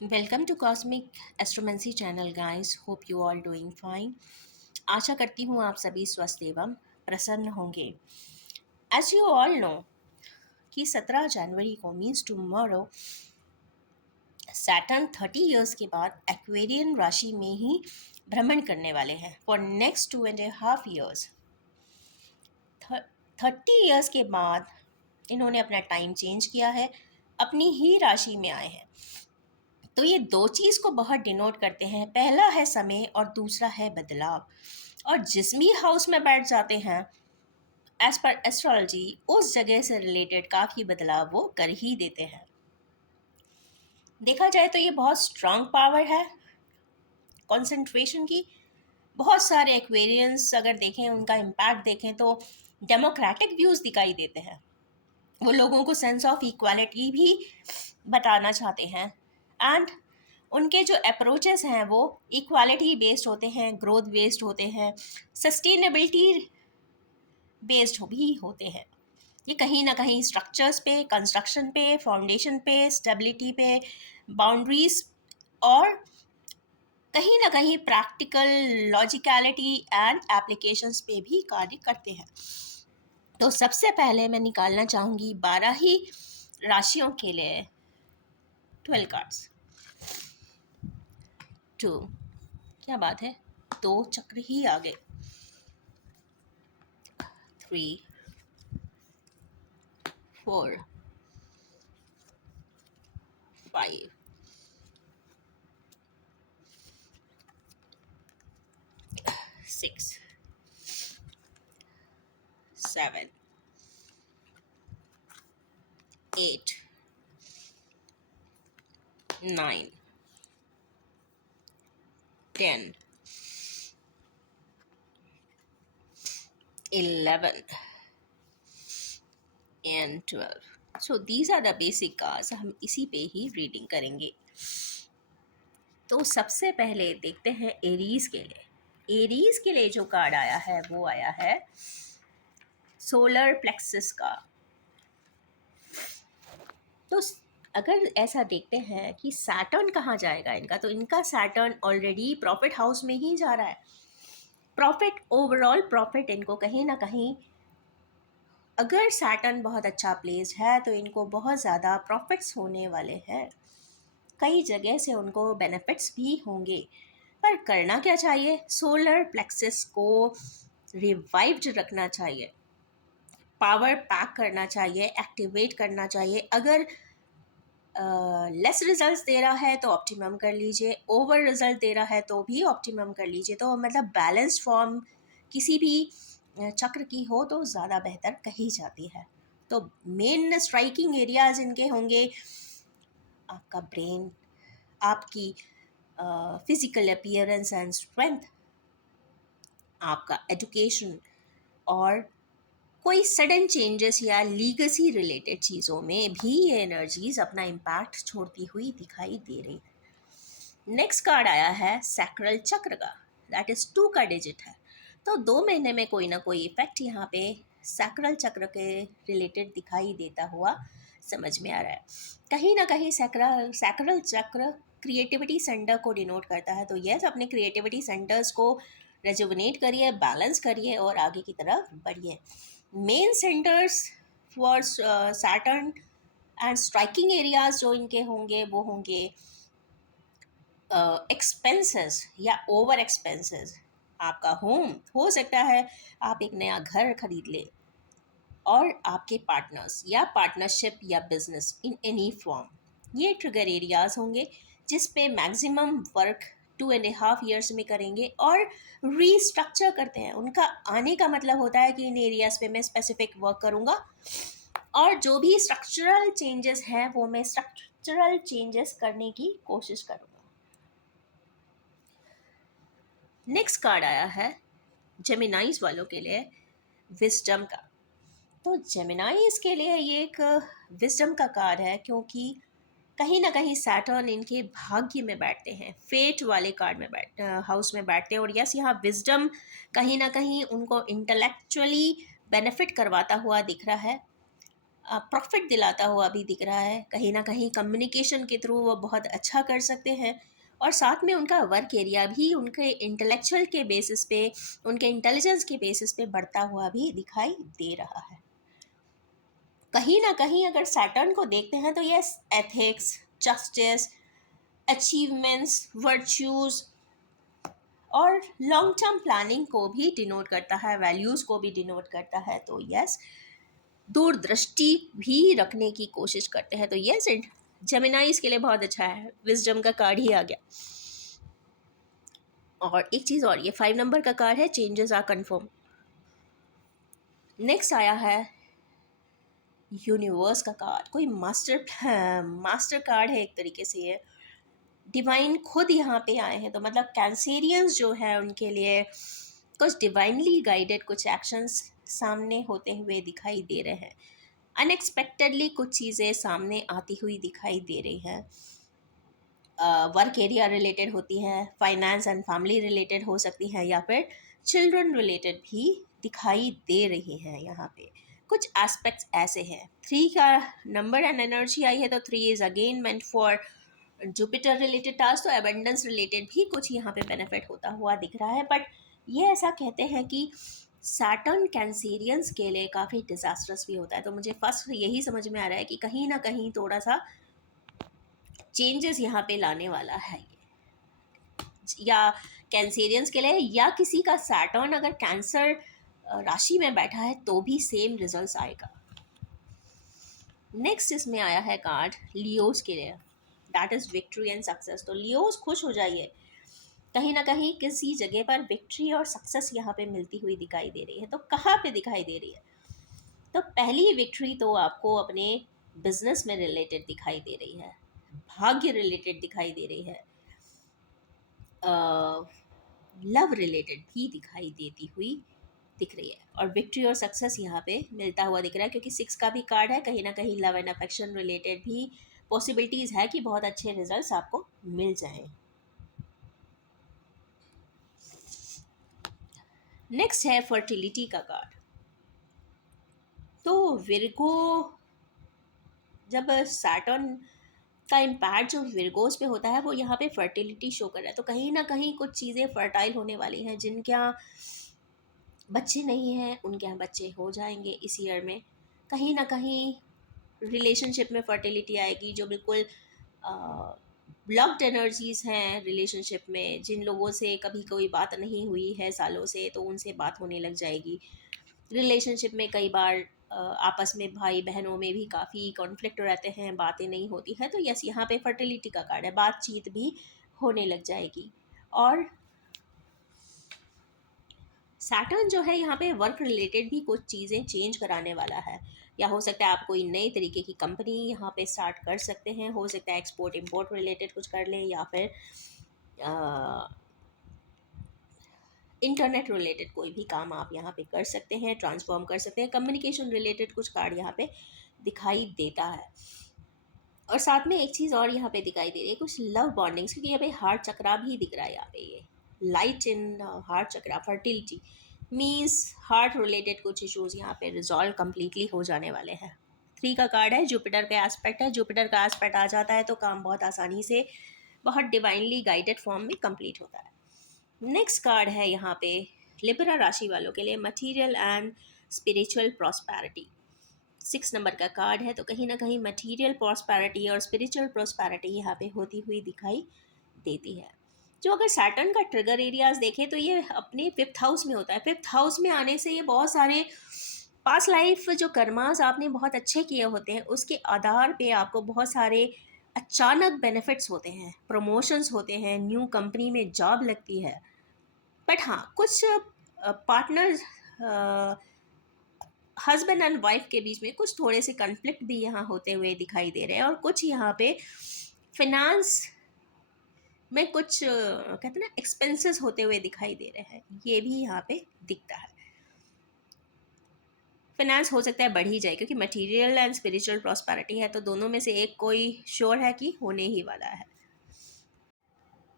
Welcome to cosmic astromancy channel guys. Hope you all doing fine. आशा करती हूँ आप सभी स्वस्थ एवं प्रसन्न होंगे। एज यू ऑल नो कि 17 जनवरी को मीन्स टुमारो सैटर्न 30 इयर्स के बाद एक्वेरियन राशि में ही भ्रमण करने वाले हैं फॉर नेक्स्ट 2.5 years। 30 इयर्स के बाद इन्होंने अपना टाइम चेंज किया है, अपनी ही राशि में आए हैं। तो ये दो चीज़ को बहुत डिनोट करते हैं। पहला है समय और दूसरा है बदलाव। और जिस भी हाउस में बैठ जाते हैं एज पर एस्ट्रोलॉजी उस जगह से रिलेटेड काफ़ी बदलाव वो कर ही देते हैं। देखा जाए तो ये बहुत स्ट्रांग पावर है कंसंट्रेशन की। बहुत सारे एक्वेरियंस अगर देखें, उनका इम्पैक्ट देखें तो डेमोक्रेटिक व्यूज़ दिखाई देते हैं। वो लोगों को सेंस ऑफ इक्वालिटी भी बताना चाहते हैं एंड उनके जो अप्रोचेस हैं वो इक्वालिटी बेस्ड होते हैं, ग्रोथ बेस्ड होते हैं, सस्टेनेबिलिटी बेस्ड भी होते हैं। ये कहीं ना कहीं स्ट्रक्चर्स पे, कंस्ट्रक्शन पे, फाउंडेशन पे, स्टेबिलिटी पे, बाउंड्रीज और कहीं ना कहीं प्रैक्टिकल लॉजिकलिटी एंड एप्लीकेशंस पे भी कार्य करते हैं। तो सबसे पहले मैं निकालना चाहूँगी 12 ही राशियों के लिए 12 कार्ड्स। 2, क्या बात है, 2 चक्र ही आ गए। 3, 4, 5, 6, 7, 8, 9, 10, 11 and 12. So these are the basic cards। हम इसी पे ही रीडिंग करेंगे। तो सबसे पहले देखते हैं एरीज के लिए। एरीज के लिए जो कार्ड आया है वो आया है सोलर प्लेक्सस का। तो अगर ऐसा देखते हैं कि सैटर्न कहाँ जाएगा इनका, तो इनका सैटर्न ऑलरेडी प्रॉफिट हाउस में ही जा रहा है। प्रॉफिट, ओवरऑल प्रॉफिट इनको कहीं ना कहीं, अगर सैटर्न बहुत अच्छा प्लेस है तो इनको बहुत ज़्यादा प्रॉफिट्स होने वाले हैं। कई जगह से उनको बेनिफिट्स भी होंगे। पर करना क्या चाहिए? सोलर प्लेक्सस को रिवाइव्ड रखना चाहिए, पावर पैक करना चाहिए, एक्टिवेट करना चाहिए। अगर लेस रिजल्ट्स दे रहा है तो ऑप्टिमम कर लीजिए, ओवर रिजल्ट दे रहा है तो भी ऑप्टिमम कर लीजिए। तो मतलब बैलेंस्ड फॉर्म किसी भी चक्र की हो तो ज़्यादा बेहतर कही जाती है। तो मेन स्ट्राइकिंग एरियाज इनके होंगे आपका ब्रेन, आपकी फिजिकल अपीयरेंस एंड स्ट्रेंथ, आपका एजुकेशन और कोई सडन चेंजेस या लीगसी रिलेटेड चीज़ों में भी ये एनर्जीज अपना इम्पैक्ट छोड़ती हुई दिखाई दे रही है। नेक्स्ट कार्ड आया है सैक्रल चक्र का, दैट इज़ 2 का डिजिट है। तो 2 महीने में कोई ना कोई इफेक्ट यहाँ पे सैक्रल चक्र के रिलेटेड दिखाई देता हुआ समझ में आ रहा है। कहीं ना कहीं सैक्रल चक्र क्रिएटिविटी सेंटर को डिनोट करता है। तो यस, अपने क्रिएटिविटी सेंटर्स को रेजुविनेट करिए, बैलेंस करिए और आगे की तरफ बढ़िए। Main centres for Saturn and striking areas जो इनके होंगे वो होंगे एक्सपेंसेस या ओवर एक्सपेंसेस। आपका होम हो सकता है, आप एक नया घर खरीद ले, और आपके पार्टनर्स या पार्टनरशिप या बिजनेस इन एनी फॉर्म, ये ट्रिगर एरियाज होंगे जिस पे मैक्सिमम वर्क 2.5 years में करेंगे और रीस्ट्रक्चर करते हैं। उनका आने का मतलब होता है कि इन एरियाज पे मैं स्पेसिफिक वर्क करूँगा और जो भी स्ट्रक्चरल चेंजेस हैं वो मैं स्ट्रक्चरल चेंजेस करने की कोशिश करूँगा। नेक्स्ट कार्ड आया है जेमिनाइज वालों के लिए विजडम का। तो जेमिनाइज के लिए ये एक विजडम का कार्ड है, क्योंकि कहीं ना कहीं सैटर्न इनके भाग्य में बैठते हैं, फेट वाले कार्ड में हाउस में बैठते हैं। और यस, यहाँ विजडम कहीं ना कहीं उनको इंटेलेक्चुअली बेनिफिट करवाता हुआ दिख रहा है। प्रॉफिट दिलाता हुआ भी दिख रहा है। कहीं ना कहीं कम्युनिकेशन के थ्रू वो बहुत अच्छा कर सकते हैं, और साथ में उनका वर्क एरिया भी उनके इंटेलेक्चुअल के बेसिस पे, उनके इंटेलिजेंस के बेसिस पे बढ़ता हुआ भी दिखाई दे रहा है। कहीं ना कहीं अगर सैटर्न को देखते हैं तो ये एथिक्स, जस्टिस, अचीवमेंट्स, वर्च्यूज और लॉन्ग टर्म प्लानिंग को भी डिनोट करता है, वैल्यूज़ को भी डिनोट करता है। तो यस, दूरदृष्टि भी रखने की कोशिश करते हैं। तो यस, जेमिनाइज के लिए बहुत अच्छा है, विजडम का कार्ड ही आ गया। और एक चीज़ और, ये 5 नंबर का कार्ड है, चेंजेस आर कन्फर्म। नेक्स्ट आया है यूनिवर्स का कार्ड, कोई मास्टर कार्ड है एक तरीके से। ये डिवाइन खुद यहाँ पे आए हैं, तो मतलब कैंसेरियंस जो है उनके लिए कुछ डिवाइनली गाइडेड कुछ एक्शंस सामने होते हुए दिखाई दे रहे हैं। अनएक्सपेक्टेडली कुछ चीज़ें सामने आती हुई दिखाई दे रही हैं। वर्क एरिया रिलेटेड होती हैं, फाइनेंस एंड फैमिली रिलेटेड हो सकती हैं, या फिर चिल्ड्रन रिलेटेड भी दिखाई दे रही हैं। यहाँ पे कुछ एस्पेक्ट्स ऐसे हैं। 3 का नंबर एंड एनर्जी आई है, तो 3 is again meant for Jupiter related task, तो एबंडेंस रिलेटेड भी कुछ यहाँ पे बेनिफिट होता हुआ दिख रहा है। बट ये ऐसा कहते हैं कि सैटर्न कैंसेरियंस के लिए काफ़ी डिजास्टर्स भी होता है। तो मुझे फर्स्ट यही समझ में आ रहा है कि कहीं ना कहीं थोड़ा सा चेंजेस यहाँ पे लाने वाला है ये, या कैंसेरियंस के लिए, या किसी का सैटर्न अगर कैंसर राशि में बैठा है तो भी सेम रिजल्ट्स आएगा। नेक्स्ट इसमें आया है कार्ड लियोस के लिए, that is victory and success. तो लियोस खुश हो जाइए, कहीं ना कहीं किसी जगह पर विक्ट्री और सक्सेस यहाँ पे मिलती हुई दिखाई दे रही है। तो कहाँ पे दिखाई दे रही है? तो पहली विक्ट्री तो आपको अपने बिजनेस में रिलेटेड दिखाई दे रही है, भाग्य रिलेटेड दिखाई दे रही है, लव रिलेटेड भी दिखाई देती हुई दिख रही है। और विक्ट्री और सक्सेस यहाँ पे मिलता हुआ दिख रहा है, क्योंकि 6 का भी कार्ड है। कहीं ना कहीं लव एंड अफेक्शन रिलेटेड भी पॉसिबिलिटीज़ है कि बहुत अच्छे रिजल्ट्स आपको मिल जाएं। नेक्स्ट है फर्टिलिटी का कार्ड। तो विर्गो, जब सैटर्न का इम्पैक्ट जो विर्गोस पे होता है वो यहाँ पे फर्टिलिटी शो कर रहा है। तो कहीं ना कहीं कुछ चीज़ें फर्टाइल होने वाली हैं, जिनके यहाँ बच्चे नहीं हैं उनके यहाँ बच्चे हो जाएंगे इस ईयर में। कहीं ना कहीं रिलेशनशिप में फर्टिलिटी आएगी, जो बिल्कुल ब्लॉक्ड एनर्जीज हैं रिलेशनशिप में, जिन लोगों से कभी कोई बात नहीं हुई है सालों से, तो उनसे बात होने लग जाएगी। रिलेशनशिप में कई बार आपस में भाई बहनों में भी काफ़ी कॉन्फ्लिक्ट रहते हैं, बातें नहीं होती हैं। तो यस, यहाँ पे फर्टिलिटी का कार्ड है, बातचीत भी होने लग जाएगी। और सैटर्न जो है यहाँ पे वर्क रिलेटेड भी कुछ चीज़ें चेंज कराने वाला है, या हो सकता है आप कोई नई तरीके की कंपनी यहाँ पे स्टार्ट कर सकते हैं, हो सकता है एक्सपोर्ट इंपोर्ट रिलेटेड कुछ कर लें, या फिर इंटरनेट रिलेटेड कोई भी काम आप यहाँ पे कर सकते हैं, ट्रांसफॉर्म कर सकते हैं। कम्युनिकेशन रिलेटेड कुछ कार्ड यहाँ पे दिखाई देता है। और साथ में एक चीज़ और यहाँ पे दिखाई दे रही है, कुछ लव बॉन्डिंग्स, क्योंकि यहाँ पे हार्ट चक्रा भी दिख रहा है यहाँ पे। ये light in heart chakra, fertility means heart related कुछ इश्यूज यहाँ पे रिजॉल्व कम्प्लीटली हो जाने वाले हैं। 3 का कार्ड है, जुपिटर का एस्पेक्ट है। जुपिटर का एस्पेक्ट आ जाता है तो काम बहुत आसानी से, बहुत डिवाइनली गाइडेड फॉर्म में कंप्लीट होता है। नेक्स्ट कार्ड है यहाँ पे लिब्रा राशि वालों के लिए, material and spiritual prosperity. 6 number का कार्ड है, तो कहीं ना कहीं मटीरियल प्रॉस्पेरिटी और स्पिरिचुअल प्रॉस्पेरिटी यहाँ पे होती हुई दिखाई देती है। जो अगर सैटर्न का ट्रिगर एरियाज देखें तो ये अपने 5th हाउस में होता है। 5th हाउस में आने से ये बहुत सारे पास्ट लाइफ जो कर्मास आपने बहुत अच्छे किए होते हैं, उसके आधार पे आपको बहुत सारे अचानक बेनिफिट्स होते हैं, प्रमोशंस होते हैं, न्यू कंपनी में जॉब लगती है। बट हाँ, कुछ पार्टनर, हस्बैंड एंड वाइफ के बीच में कुछ थोड़े से कन्फ्लिक्ट भी यहाँ होते हुए दिखाई दे रहे हैं, और कुछ यहाँ पे फिनांस में कुछ कहते हैं ना एक्सपेंसेस होते हुए दिखाई दे रहे हैं, ये भी यहाँ पे दिखता है। फिनांस हो सकता है बढ़ ही जाए, क्योंकि मटेरियल एंड स्पिरिचुअल प्रॉस्पेरिटी है, तो दोनों में से एक कोई श्योर है कि होने ही वाला है।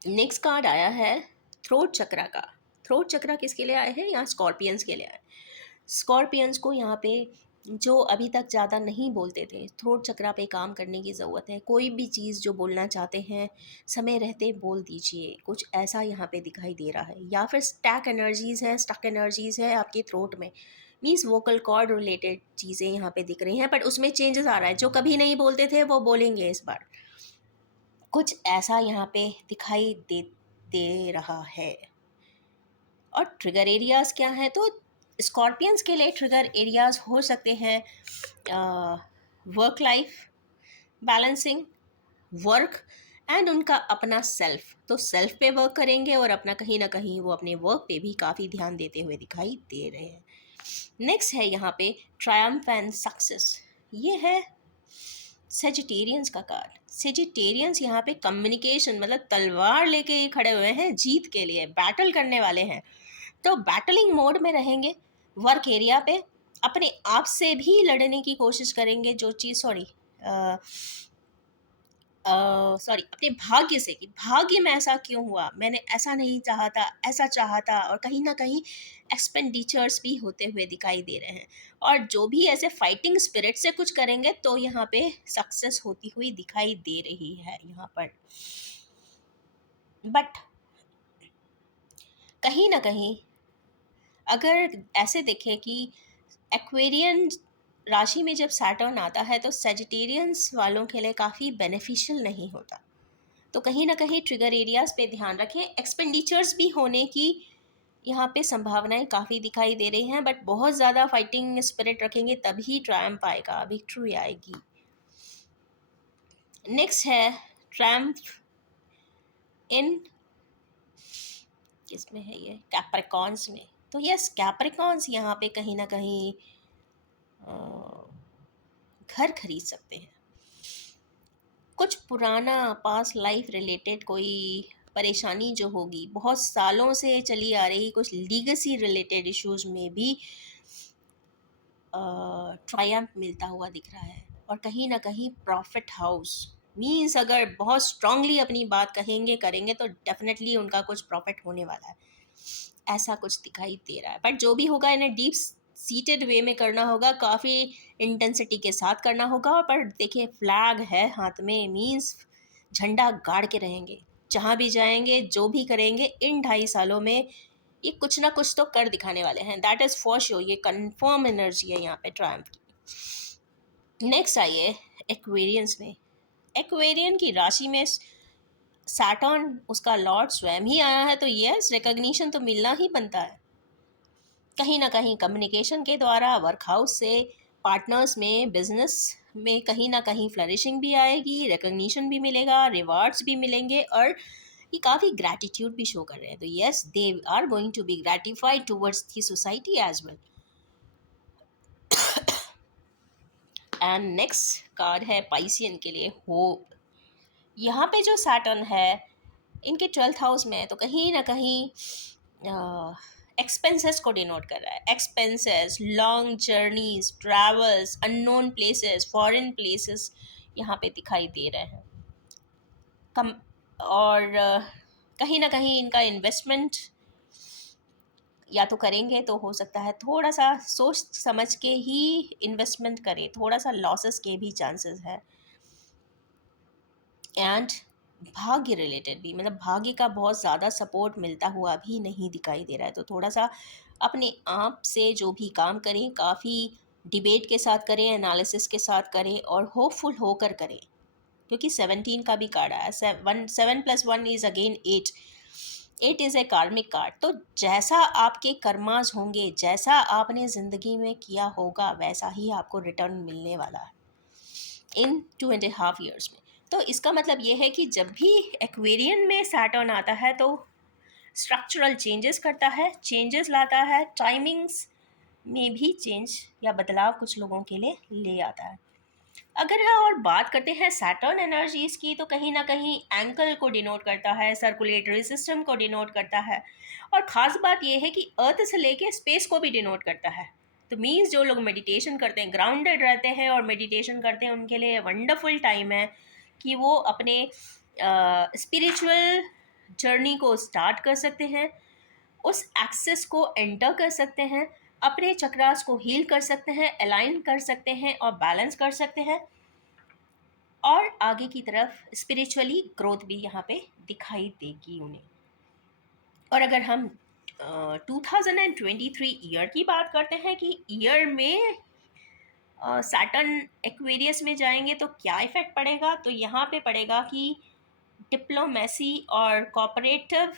नेक्स्ट कार्ड आया है थ्रोट चक्रा का। थ्रोट चक्रा किसके लिए आए हैं? यहाँ स्कॉर्पियंस के लिए आए। स्कॉर्पियंस को यहाँ पे जो अभी तक ज़्यादा नहीं बोलते थे, थ्रोट चक्रा पे काम करने की ज़रूरत है। कोई भी चीज़ जो बोलना चाहते हैं, समय रहते बोल दीजिए, कुछ ऐसा यहाँ पे दिखाई दे रहा है। या फिर स्टक एनर्जीज़ है आपके थ्रोट में, मीन्स वोकल कॉर्ड रिलेटेड चीज़ें यहाँ पे दिख रही हैं, बट उसमें चेंजेस आ रहा है। जो कभी नहीं बोलते थे वो बोलेंगे इस बार, कुछ ऐसा यहाँ पे दिखाई दे रहा है। और ट्रिगर एरियाज़ क्या हैं, तो स्कॉर्पियंस के लिए ट्रिगर एरियाज़ हो सकते हैं work life balancing, work and उनका अपना सेल्फ। तो सेल्फ पे वर्क करेंगे और अपना कहीं ना कहीं वो अपने वर्क पे भी काफ़ी ध्यान देते हुए दिखाई दे रहे हैं। नेक्स्ट है यहाँ पे ट्रायम्फ एंड सक्सेस। ये है सेजिटेरियंस का कार्ड। सेजिटेरियंस यहाँ पे कम्युनिकेशन, मतलब तलवार लेके खड़े हुए हैं, जीत के लिए बैटल करने वाले हैं। तो बैटलिंग मोड में रहेंगे, वर्क एरिया पे अपने आप से भी लड़ने की कोशिश करेंगे। जो चीज़ अपने भाग्य से, कि भाग्य में ऐसा क्यों हुआ, मैंने ऐसा नहीं चाहा था, ऐसा चाहा था। और कहीं ना कहीं एक्सपेंडिचर्स भी होते हुए दिखाई दे रहे हैं। और जो भी ऐसे फाइटिंग स्पिरिट से कुछ करेंगे तो यहाँ पे सक्सेस होती हुई दिखाई दे रही है यहाँ पर। बट कहीं ना कहीं अगर ऐसे देखें कि एक्वेरियन राशि में जब सैटर्न आता है तो सेजिटेरियंस वालों के लिए काफ़ी बेनिफिशियल नहीं होता। तो कहीं ना कहीं ट्रिगर एरियाज पे ध्यान रखें। एक्सपेंडिचर्स भी होने की यहाँ पे संभावनाएं काफ़ी दिखाई दे रही हैं, बट बहुत ज़्यादा फाइटिंग स्पिरिट रखेंगे तभी ट्रायम्फ आएगा, विक्ट्री आएगी। नेक्स्ट है ट्रायम्फ इन, किसमें है ये, कैप्रिकॉन्स में। तो यस, कैप्रिकॉन्स यहाँ पे कहीं ना कहीं घर खरीद सकते हैं। कुछ पुराना पास्ट लाइफ रिलेटेड कोई परेशानी जो होगी, बहुत सालों से चली आ रही कुछ लीगेसी रिलेटेड इश्यूज में भी ट्रायम्फ मिलता हुआ दिख रहा है। और कहीं ना कहीं प्रॉफिट हाउस मीन्स अगर बहुत स्ट्रांगली अपनी बात कहेंगे करेंगे तो डेफिनेटली उनका कुछ प्रॉफिट होने वाला है, ऐसा कुछ दिखाई दे रहा है। बट जो भी होगा इन्हें डीप सीटेड वे में करना होगा, काफ़ी इंटेंसिटी के साथ करना होगा। पर देखिए फ्लैग है हाथ में, मीन्स झंडा गाड़ के रहेंगे, जहाँ भी जाएंगे जो भी करेंगे इन 2.5 सालों में ये कुछ ना कुछ तो कर दिखाने वाले हैं। दैट इज़ फॉर श्योर, ये कंफर्म एनर्जी है यहाँ पे ट्रायम्फ की। नेक्स्ट आइए एक्वेरियंस में। एक्वेरियन की राशि में सैटर्न, उसका लॉर्ड स्वयं ही आया है, तो यस रिकग्निशन तो मिलना ही बनता है। कहीं ना कहीं कम्युनिकेशन के द्वारा वर्क हाउस से पार्टनर्स में, बिजनेस में कहीं ना कहीं फ्लरिशिंग भी आएगी, रिकग्निशन भी मिलेगा, रिवार्ड्स भी मिलेंगे। और ये काफ़ी ग्रैटिट्यूड भी शो कर रहे हैं। तो yes, they are going to be gratified towards the society as well. And next card है पाइसियन के लिए होप। यहाँ पे जो सैटर्न है इनके 12th हाउस में है, तो कहीं ना कहीं एक्सपेंसेस को डिनोट कर रहा है। Expenses, long journeys, travels, unknown places, foreign places यहाँ पे दिखाई दे रहे हैं। कम और कहीं ना कहीं इनका इन्वेस्टमेंट या तो करेंगे तो हो सकता है थोड़ा सा सोच समझ के ही इन्वेस्टमेंट करें, थोड़ा सा लॉसेस के भी चांसेस है। एंड भाग्य रिलेटेड भी, मतलब भाग्य का बहुत ज़्यादा सपोर्ट मिलता हुआ भी नहीं दिखाई दे रहा है। तो थोड़ा सा अपने आप से जो भी काम करें काफ़ी डिबेट के साथ करें, एनालिसिस के साथ करें और होपफुल होकर करें। क्योंकि 17 का भी कार्ड आया, 7 + 1 इज़ अगेन 8। 8 इज़ ए कार्मिक कार्ड। तो जैसा आपके कर्मास होंगे, जैसा आपने ज़िंदगी में किया होगा, वैसा ही आपको रिटर्न मिलने वाला है इन 2.5 years में। तो इसका मतलब ये है कि जब भी एक्वेरियन में सैटर्न आता है तो स्ट्रक्चरल चेंजेस करता है, चेंजेस लाता है, टाइमिंग्स में भी चेंज या बदलाव कुछ लोगों के लिए ले आता है। अगर हम और बात करते हैं सैटर्न एनर्जीज की, तो कहीं ना कहीं एंकल को डिनोट करता है, सर्कुलेटरी सिस्टम को डिनोट करता है। और ख़ास बात यह है कि अर्थ से लेके स्पेस को भी डिनोट करता है। तो मीन्स जो लोग मेडिटेशन करते हैं, ग्राउंडेड रहते हैं और मेडिटेशन करते हैं, उनके लिए वंडरफुल टाइम है कि वो अपने स्पिरिचुअल जर्नी को स्टार्ट कर सकते हैं, उस एक्सेस को एंटर कर सकते हैं। अपने चक्रास को हील कर सकते हैं, अलाइन कर सकते हैं और बैलेंस कर सकते हैं, और आगे की तरफ स्पिरिचुअली ग्रोथ भी यहाँ पे दिखाई देगी उन्हें। और अगर हम 2023 ईयर की बात करते हैं कि ईयर में सैटर्न एक्वेरियस में जाएंगे तो क्या इफेक्ट पड़ेगा, तो यहाँ पे पड़ेगा कि डिप्लोमेसी और कोऑपरेटिव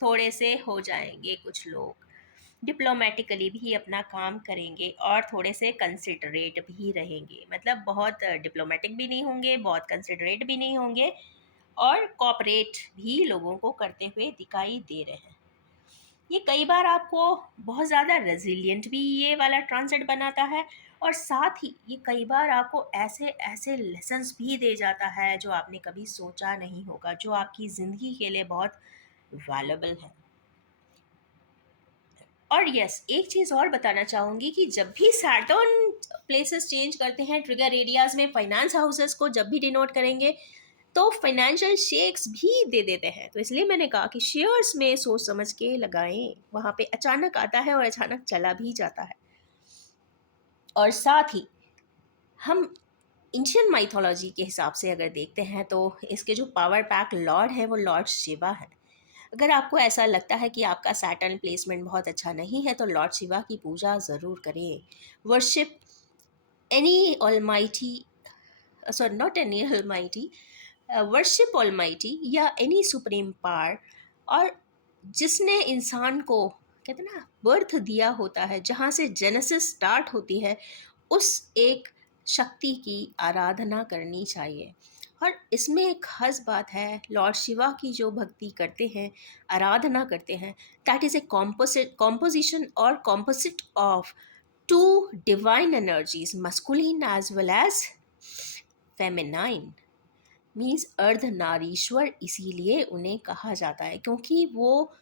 थोड़े से हो जाएंगे, कुछ लोग डिप्लोमेटिकली भी अपना काम करेंगे और थोड़े से कंसिडरेट भी रहेंगे, मतलब बहुत डिप्लोमेटिक भी नहीं होंगे, बहुत कंसिडरेट भी नहीं होंगे, और कोऑपरेट भी लोगों को करते हुए दिखाई दे रहे हैं। ये कई बार आपको बहुत ज़्यादा रेजिलियंट भी ये वाला ट्रांजिट बनाता है, और साथ ही ये कई बार आपको ऐसे ऐसे लेसन्स भी दे जाता है जो आपने कभी सोचा नहीं होगा, जो आपकी ज़िंदगी के लिए बहुत वैल्यूबल है। और यस, एक चीज़ और बताना चाहूँगी कि जब भी सैटर्न प्लेसेस चेंज करते हैं ट्रिगर एरियाज में, फाइनेंस हाउसेस को जब भी डिनोट करेंगे तो फाइनेंशियल शेक्स भी दे देते हैं। तो इसलिए मैंने कहा कि शेयर्स में सोच समझ के लगाएं, वहाँ पे अचानक आता है और अचानक चला भी जाता है। और साथ ही हम इंडियन माइथोलॉजी के हिसाब से अगर देखते हैं तो इसके जो पावर पैक लॉर्ड है वो लॉर्ड शिवा है। अगर आपको ऐसा लगता है कि आपका सैटर्न प्लेसमेंट बहुत अच्छा नहीं है तो लॉर्ड शिवा की पूजा ज़रूर करें। Worship any almighty, sorry not any almighty, worship almighty या एनी सुप्रीम पावर, और जिसने इंसान को कहते हैं ना बर्थ दिया होता है, जहाँ से जेनेसिस स्टार्ट होती है, उस एक शक्ति की आराधना करनी चाहिए। और इसमें एक खास बात है, लॉर्ड शिवा की जो भक्ति करते हैं, आराधना करते हैं, दैट इज़ ए कॉम्पोजिशन और composite of two divine energies, masculine as well as feminine, means Ardhanarishvara. इसीलिए उन्हें कहा जाता है क्योंकि वो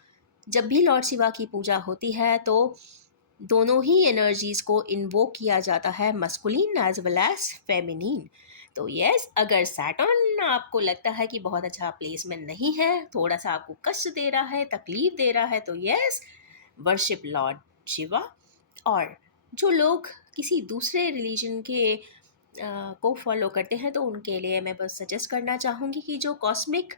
जब भी लॉर्ड शिवा की पूजा होती है तो दोनों ही एनर्जीज को इन्वोक किया जाता है, masculine as well as feminine. तो यस, अगर सैटर्न आपको लगता है कि बहुत अच्छा प्लेसमेंट नहीं है, थोड़ा सा आपको कष्ट दे रहा है, तकलीफ दे रहा है, तो यस, वर्शिप लॉर्ड शिवा। और जो लोग किसी दूसरे रिलीजन के को फॉलो करते हैं तो उनके लिए मैं बस सजेस्ट करना चाहूँगी कि जो कॉस्मिक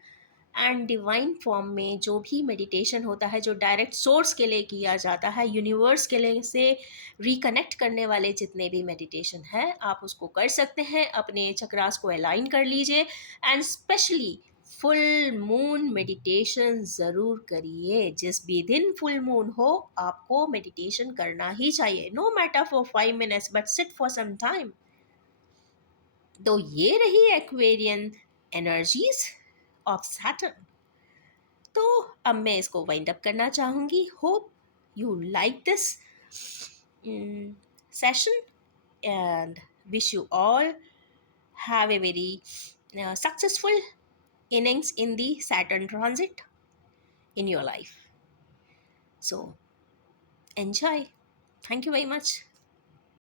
एंड डिवाइन फॉर्म में जो भी मेडिटेशन होता है, जो डायरेक्ट सोर्स के लिए किया जाता है, यूनिवर्स के लिए से रिकनेक्ट करने वाले जितने भी मेडिटेशन है, आप उसको कर सकते हैं। अपने चक्रास को अलाइन कर लीजिए, and specially full moon meditation ज़रूर करिए। जिस भी दिन फुल मून हो आपको मेडिटेशन करना ही चाहिए, no matter for 5 minutes, but sit for some time. तो ये रही एक्वेरियन एनर्जीज ऑफ सैटर्न। तो अब मैं इसको वाइंड अप करना चाहूँगी। Hope you like this session and wish you all have a very successful innings in the Saturn transit in your life. So enjoy. Thank you very much.